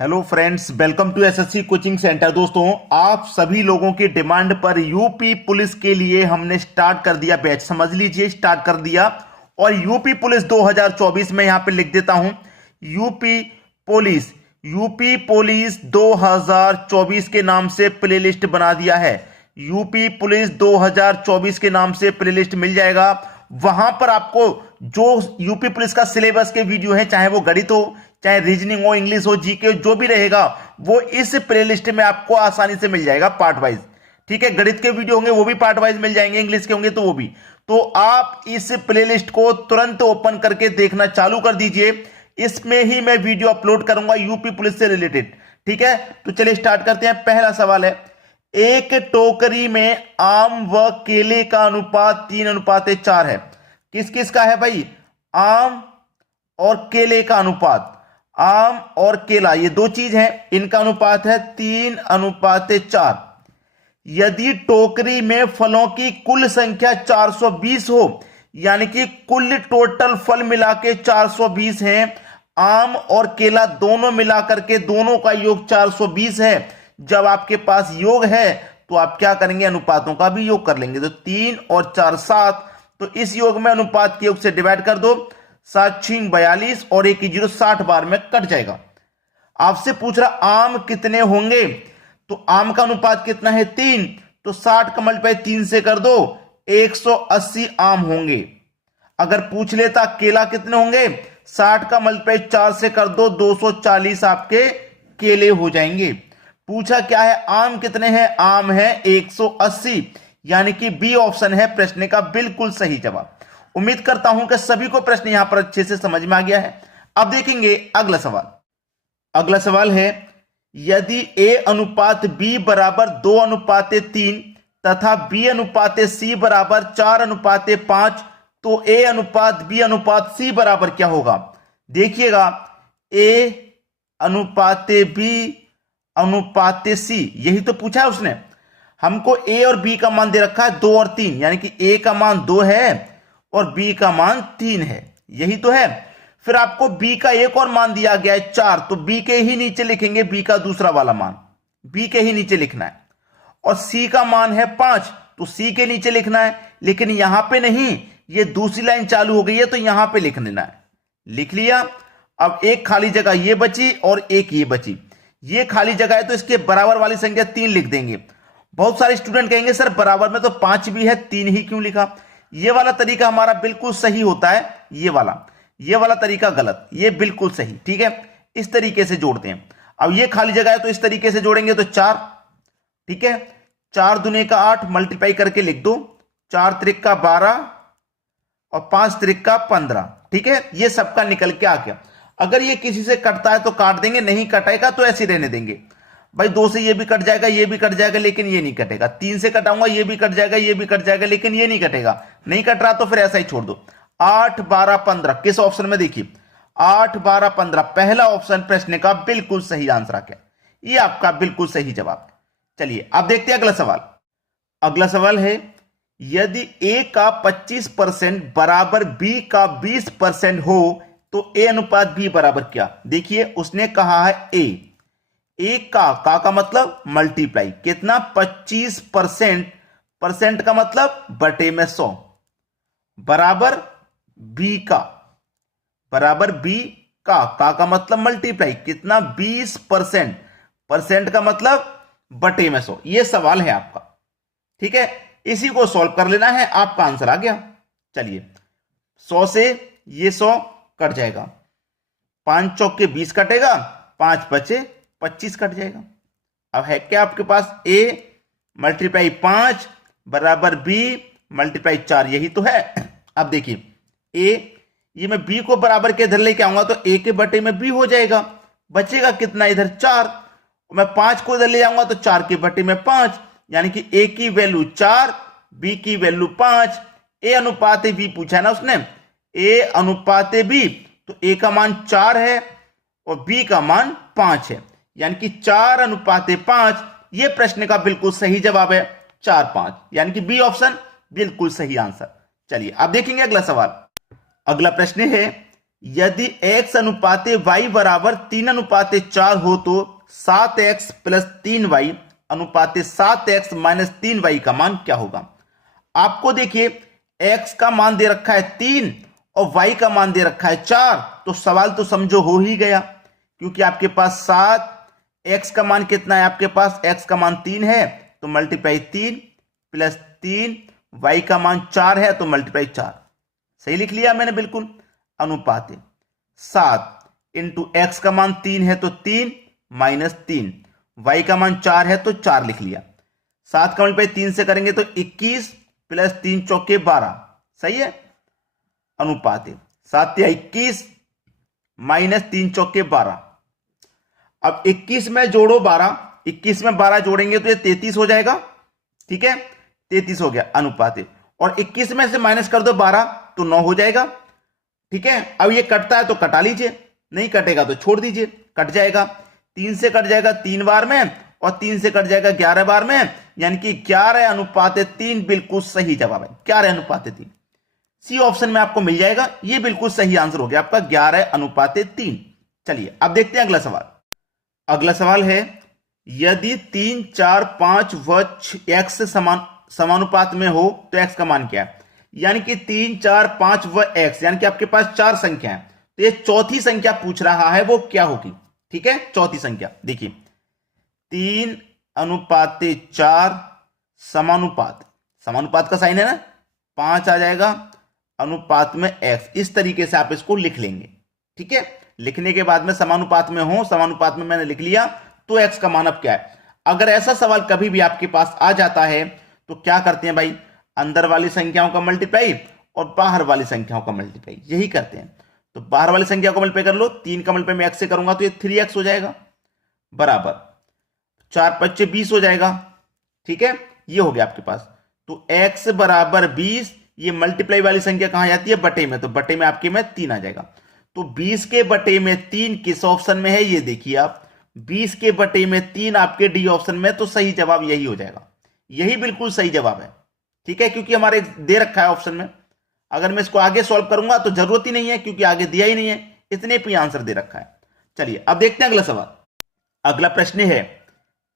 Hello friends, welcome to SSC coaching centre. दोस्तों, आप सभी लोगों की डिमांड पर यूपी पुलिस के लिए हमने स्टार्ट कर दिया बैच। समझ लीजिए, स्टार्ट कर दिया। और यूपी पुलिस 2024 में यहां पे लिख देता हूं यूपी पुलिस। यूपी पुलिस 2024 के नाम से प्लेलिस्ट बना दिया है। यूपी पुलिस 2024 के नाम से प्लेलिस्ट मिल जाएगा। वहां पर आपको जो यूपी पुलिस का सिलेबस के वीडियो है, चाहे वो गणित हो, चाहे रीजनिंग हो, इंग्लिश हो, जीके हो, जो भी रहेगा वो इस प्लेलिस्ट में आपको आसानी से मिल जाएगा पार्ट वाइज। ठीक है, गणित के वीडियो होंगे वो भी पार्ट वाइज मिल जाएंगे, इंग्लिश के होंगे तो वो भी। तो आप इस प्लेलिस्ट को तुरंत ओपन करके देखना चालू कर दीजिए। इसमें ही मैं वीडियो अपलोड करूंगा यूपी पुलिस से रिलेटेड। ठीक है, तो चलिए स्टार्ट करते हैं। पहला सवाल है, एक टोकरी में आम व केले का अनुपात 3:4 है। किस किस का है भाई? आम और केले का अनुपात। आम और केला ये दो चीज हैं, इनका अनुपात है 3:4। यदि टोकरी में फलों की कुल संख्या 420 हो, यानी कि कुल टोटल फल मिला के 420 हैं, आम और केला दोनों मिलाकर के दोनों का योग 420 है। जब आपके पास योग है तो आप क्या करेंगे? अनुपातों का भी योग कर लेंगे। तो 3 और 4 7, तो इस योग में अनुपात के योग से डिवाइड कर दो। 7 6 42 और 1 0 60 बार में कट जाएगा। आपसे पूछ रहा आम कितने होंगे, तो आम का अनुपात कितना है? 3। तो 60 का मल्टीप्लाई 3 से कर दो, 180 आम होंगे। अगर पूछ लेता केला कितने होंगे, 60 का मल्टीप्लाई 4 से कर दो, 240 आपके केले हो जाएंगे। पूछा क्या है? आम कितने हैं? आम है 180, यानी कि बी ऑप्शन है प्रश्न का बिल्कुल सही जवाब। उम्मीद करता हूं कि सभी को प्रश्न यहां पर अच्छे से समझ में आ गया है। अब देखेंगे अगला सवाल। अगला सवाल है, यदि ए अनुपात बी बराबर 2:3 तथा बी अनुपात सी बराबर 4:5, तो ए अनुपात बी अनुपात सी बराबर क्या होगा? देखिएगा, ए अनुपात बी अनुपात सी, यही तो पूछा है उसने। हमको ए और बी का मान दे रखा है 2 और 3, यानी कि ए का मान 2 है और बी का मान 3 है, यही तो है। फिर आपको बी का एक और मान दिया गया है 4, तो बी के ही नीचे लिखेंगे बी का दूसरा वाला मान, बी के ही नीचे लिखना है। और सी का मान है 5, तो सी के नीचे लिखना है। लेकिन यहां पे नहीं, ये दूसरी लाइन चालू हो गई है तो यहां पे लिख लेना है। लिख लिया। अब एक खाली जगह ये बची और एक ये बची। ये खाली जगह है तो इसके बराबर वाली संख्या 3 लिख देंगे। बहुत सारे स्टूडेंट कहेंगे सर बराबर में तो 5 भी है, 3 ही क्यों लिखा? ये वाला तरीका हमारा बिल्कुल सही होता है, ये वाला तरीका गलत, ये बिल्कुल सही। ठीक है, इस तरीके से जोड़ते हैं। अब ये खाली जगह है तो इस तरीके से जोड़ेंगे तो 4। ठीक है, 4 दूने का 8 मल्टीप्लाई करके लिख दो, 4 त्रिक का 12 और 5 त्रिक का 15। ठीक है, ये सबका निकल के आ गया। अगर ये किसी से कटता है तो काट देंगे, नहीं कटेगा तो ऐसे रहने देंगे। भाई 2 से ये भी कट जाएगा, ये भी कट जाएगा, लेकिन ये नहीं कटेगा। 3 से कटाऊंगा, ये भी कट जाएगा, ये भी कट जाएगा, लेकिन ये नहीं कटेगा। नहीं कट रहा तो फिर ऐसा ही छोड़ दो। 8 12 15 किस ऑप्शन में? देखिए 8 12 15 पहला ऑप्शन प्रश्न का बिल्कुल सही आंसर आ गया। ये आपका बिल्कुल सही जवाब। चलिए अब देखते हैं अगला सवाल। अगला सवाल है, यदि ए का 25% बराबर बी का 20% हो तो ए अनुपात बी बराबर क्या? देखिए उसने कहा है ए का मतलब मल्टीप्लाई कितना? 25%, परसेंट का मतलब बटे में 100, बराबर बी का, बराबर बी का मतलब मल्टीप्लाई कितना? 20%, परसेंट का मतलब बटे में 100। ये सवाल है आपका। ठीक है, इसी को सॉल्व कर लेना है, आपका आंसर आ गया। चलिए 100 से ये 100 कट जाएगा, 5 चौक के 20 कटेगा, 5 बचे 25 कट जाएगा। अब है क्या आपके पास? ए मल्टीप्लाई 5 बराबर बी मल्टीप्लाई 4, यही तो है। अब देखिए ए, ये मैं बी को बराबर के इधर लेके आऊंगा तो ए के बटे में बी हो जाएगा, बचेगा कितना? इधर 4। मैं 5 को इधर ले जाऊंगा तो 4 के बटे में 5, यानी कि ए की वैल्यू 4, बी की वैल्यू 5। ए अनुपात बी पूछा है ना उसने, ए अनुपात बी, तो ए का मान 4 है और बी का मान 5 है, यानी कि 4:5। ये प्रश्न का बिल्कुल सही जवाब है 4 5, यानी कि बी ऑप्शन बिल्कुल सही आंसर। चलिए अब देखेंगे अगला सवाल। अगला प्रश्न है, यदि x अनुपाते y बराबर 3:4 हो तो 7x plus 3y अनुपाते 7x minus 3y का मान क्या होगा। आपको देखिए x का मान दे रखा है 3 और y का मान दे रखा है 4, तो सवाल तो समझो हो ही गया, क्योंकि आपके पास 7, x का मान कितना है, आपके पास x का मान 3 है तो मल्टीप्लाई 3 प्लस 3, y का मान 4 है तो मल्टीप्लाई 4। सही लिख लिया मैंने बिल्कुल। अनुपात 7 इंटू एक्स का मान 3 है तो 3 माइनस 3, y का मान 4 है तो 4 लिख लिया। 7 का मल्टीप्लाई 3 से करेंगे तो 21 प्लस 3 चौके 12। सही है। अनुपात 7 या 21 माइनस 3 चौके 12। अब 21 में जोड़ो 12, 21 में 12 जोड़ेंगे तो ये 33 हो जाएगा। ठीक है, 33 हो गया अनुपात। और 21 में से माइनस कर दो 12 तो 9 हो जाएगा। ठीक है, अब ये कटता है तो कटा लीजिए, नहीं कटेगा तो छोड़ दीजिए, कट जाएगा। 3 से कट जाएगा 3 बार में और 3 से कट जाएगा 11 बार में, यानी कि 11:3 बिल्कुल सही जवाब है। 11:3 सी ऑप्शन में आपको मिल जाएगा। ये बिल्कुल सही आंसर हो गया आपका 11:3। चलिए अब देखते हैं अगला सवाल। अगला सवाल है, यदि 3, 4, 5 व x समानुपात में हो तो x का मान क्या है। यानी कि 3, 4, 5 व x, यानी कि आपके पास 4 संख्या है, तो ये चौथी संख्या पूछ रहा है, वो क्या होगी। ठीक है, चौथी संख्या देखिए 3:4 समानुपात, समानुपात का साइन है ना, 5 आ जाएगा अनुपात में x। इस तरीके से आप इसको लिख लेंगे। ठीक है, लिखने के बाद में समानुपात में हो, समानुपात में मैंने लिख लिया, तो x का मान अब क्या है। अगर ऐसा सवाल कभी भी आपके पास आ जाता है तो क्या करते हैं भाई, अंदर वाली संख्याओं का मल्टीप्लाई और बाहर वाली संख्याओं का मल्टीप्लाई, यही करते हैं। तो बाहर वाली संख्या को मल्टीप्लाई कर लो, 3 का मल्टीप्लाई मैं x से करूंगा तो ये 3x हो जाएगा, बराबर 4 5 20 हो जाएगा। ठीक है, ये हो गया आपके पास। तो x बराबर 20, ये मल्टीप्लाई वाली संख्या कहां जाती है, बटे में, तो बटे में आपके में 3 आ जाएगा। तो 20 के बटे में 3 किस ऑप्शन में है, ये देखिए आप, 20 के बटे में 3 आपके डी ऑप्शन में, तो सही जवाब यही हो जाएगा। यही बिल्कुल सही जवाब है। ठीक है, क्योंकि हमारे दे रखा है ऑप्शन में। अगर मैं इसको आगे सॉल्व करूंगा तो जरूरत ही नहीं है, क्योंकि आगे दिया ही नहीं है, इतने पे आंसर दे रखा है। चलिए अब देखते हैं अगला सवाल। अगला प्रश्न है,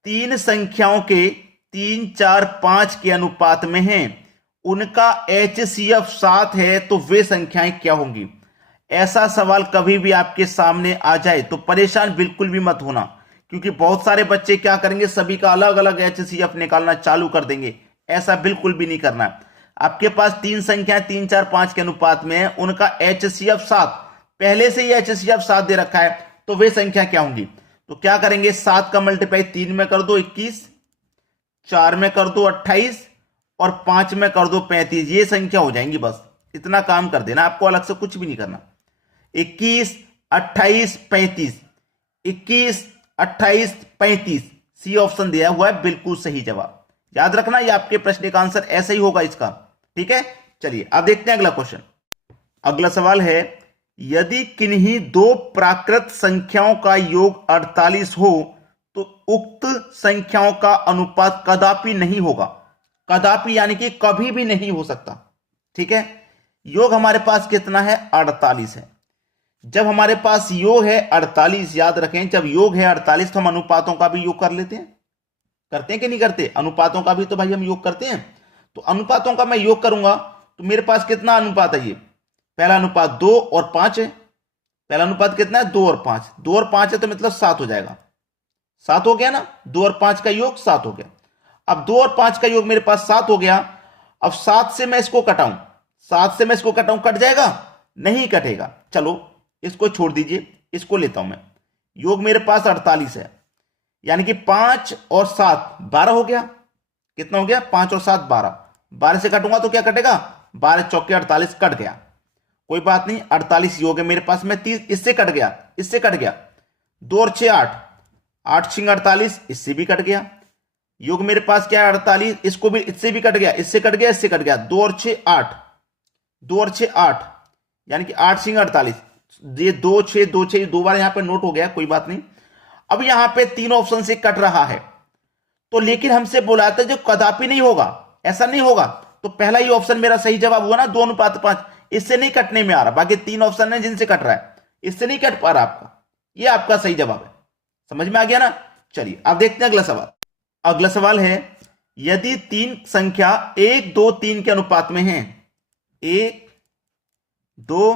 3 संख्याओं के 3, 4, 5 के अनुपात में हैं, उनका HCF 7 है तो वे संख्याएं क्या होंगी। ऐसा सवाल कभी भी आपके सामने आ जाए तो परेशान बिल्कुल भी मत होना, क्योंकि बहुत सारे बच्चे क्या करेंगे, सभी का अलग अलग HCF निकालना चालू कर देंगे। ऐसा बिल्कुल भी नहीं करना। आपके पास 3 संख्या 3, 4, 5 के अनुपात में है, उनका HCF 7, पहले से ही HCF 7 दे रखा है, तो वे संख्या क्या होंगी। तो क्या करेंगे, 7 का मल्टीप्लाई 3 में कर दो 21, 4 में कर दो 28 और 5 में कर दो 35, ये संख्या हो जाएंगी। बस इतना काम कर देना, आपको अलग से कुछ भी नहीं करना। 21, 28, 35, 21, 28, 35, सी ऑप्शन दिया हुआ है बिल्कुल सही जवाब। याद रखना, ये आपके प्रश्न का आंसर ऐसा ही होगा इसका। ठीक है, चलिए अब देखते हैं अगला क्वेश्चन। अगला सवाल है, यदि किन्हीं 2 प्राकृत संख्याओं का योग 48 हो तो उक्त संख्याओं का अनुपात कदापि नहीं होगा। कदापि यानी कि कभी भी नहीं हो सकता। ठीक है, योग हमारे पास कितना है, 48 है। जब हमारे पास योग है 48, याद रखें, जब योग है 48 तो हम अनुपातों का भी योग कर लेते हैं। करते हैं कि नहीं करते, अनुपातों का भी तो भाई हम योग करते हैं। तो अनुपातों का मैं योग करूंगा तो मेरे पास कितना अनुपात है, ये पहला अनुपात 2 और 5 है। पहला अनुपात कितना है, 2 और 5, 2 और 5 है तो मतलब 7 हो जाएगा। 7 हो गया ना, 2 और 5 का योग 7 हो गया। अब 2 और 5 का योग मेरे पास 7 हो गया। अब 7 से मैं इसको कटाऊं, 7 से मैं इसको कटाऊं, कट जाएगा, नहीं कटेगा। चलो इसको छोड़ दीजिए, इसको लेता हूं मैं। योग मेरे पास 48 है, यानी कि 5 और 7 12 हो गया। कितना हो गया, 5 और 7 12, 12 से कटूंगा तो क्या कटेगा, 12 चौके 48, कट गया। कोई बात नहीं, 48 योग है मेरे पास में 30, इससे कट गया, इससे कट गया। 2 और 6 8, 8 6 48, इससे भी कट गया। योग मेरे पास क्या है 48, इसको भी, इससे भी कट गया, इससे कट गया, इससे कट गया। 2 और 6 8, 2 और 6 8, यानी कि 8 6 48, ये 2 6 2 6 2 बार यहां पे नोट हो गया, कोई बात नहीं। अब यहां पे 3 ऑप्शन से कट रहा है, तो लेकिन हमसे बोला था जो कदापि नहीं होगा, ऐसा नहीं होगा, तो पहला ही ऑप्शन मेरा सही जवाब हुआ ना, 2:5। इससे नहीं कटने में आ रहा, बाकी 3 ऑप्शन है जिनसे कट रहा है, इससे नहीं कट पा रहा आपका, ये आपका सही जवाब है। समझ में आ गया ना? चलिए अब देखते हैं अगला सवाल। अगला सवाल है, यदि 3 संख्या 1 2 3 के अनुपात में है, 1 2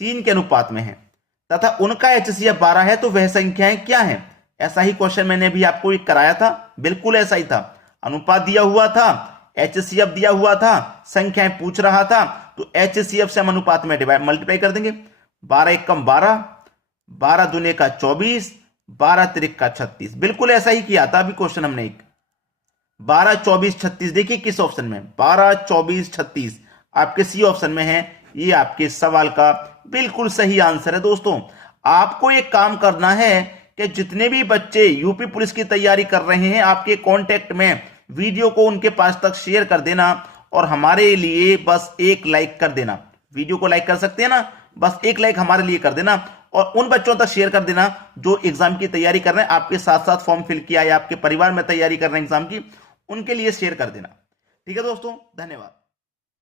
3 के अनुपात में है तथा उनका HCF 12 है तो वह संख्याएं क्या हैं? ऐसा ही क्वेश्चन मैंने अभी आपको एक कराया था, बिल्कुल ऐसा ही था। अनुपात दिया हुआ था, HCF दिया हुआ था, संख्याएं पूछ रहा था, तो HCF से हम अनुपात में मल्टीप्लाई कर देंगे। 12 एकम 12, 12 दूने का 24, 12 तिरिक का 36। बिल्कुल ऐसा ही किया था अभी क्वेश्चन हमने एक। 12 24 36 देखिए किस ऑप्शन में, 12 24 36 आपके सी ऑप्शन में है। ये आपके सवाल का बिल्कुल सही आंसर है। दोस्तों आपको एक काम करना है कि जितने भी बच्चे यूपी पुलिस की तैयारी कर रहे हैं, आपके कांटेक्ट में वीडियो को उनके पास तक शेयर कर देना और हमारे लिए बस एक लाइक कर देना। वीडियो को लाइक कर सकते हैं ना, बस एक लाइक हमारे लिए कर देना और उन बच्चों तक शेयर कर देना जो एग्जाम की तैयारी कर रहे हैं, आपके साथ साथ फॉर्म फिल किया या आपके परिवार में तैयारी कर रहे हैं एग्जाम की, उनके लिए शेयर कर देना। ठीक है दोस्तों, धन्यवाद।